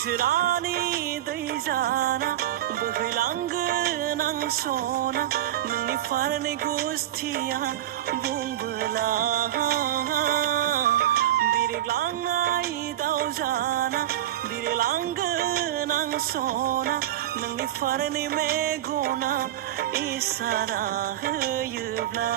निजरानि दै जाना बोहैलांगोन आं सना नोंनि फारनै गुस्थिया बुंबोला बिरग्लांनाय दाउ जाना बिरलांगोन आं सना नोंनि फारनै मेगना इसारा होयोब्ला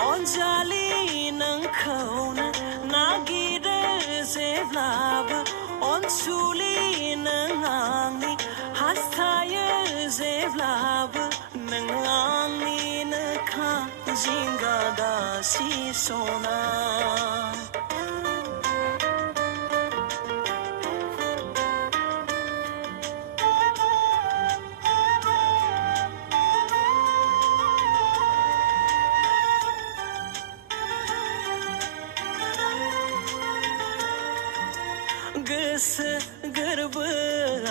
अनजालि नोंखौनो नागिरो जेब्लाबो अनसुलि नों आंनि हास्थायो जेब्लाबो नों आंनिनोखा जिंगा दासि सना गोसो गोरबो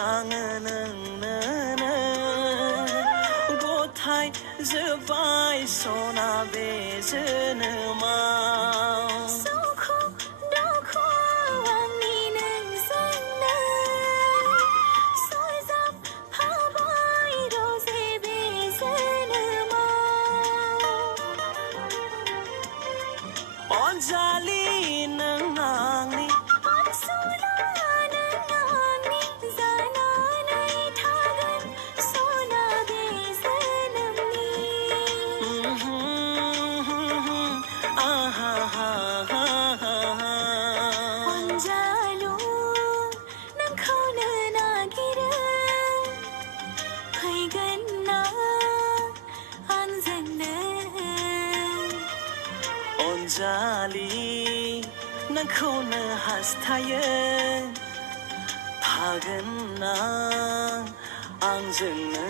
आङो नोंनो गथाय जोब्बाय सना बे जोनोमाव सुखु दुखु आंनि नोंजोंनो सरजाबफाबाय रजे बे जोनोमाव अनजालि नों आंनि अनजालि नोंखौनो हास्थायो थागोन ना आंजोंनो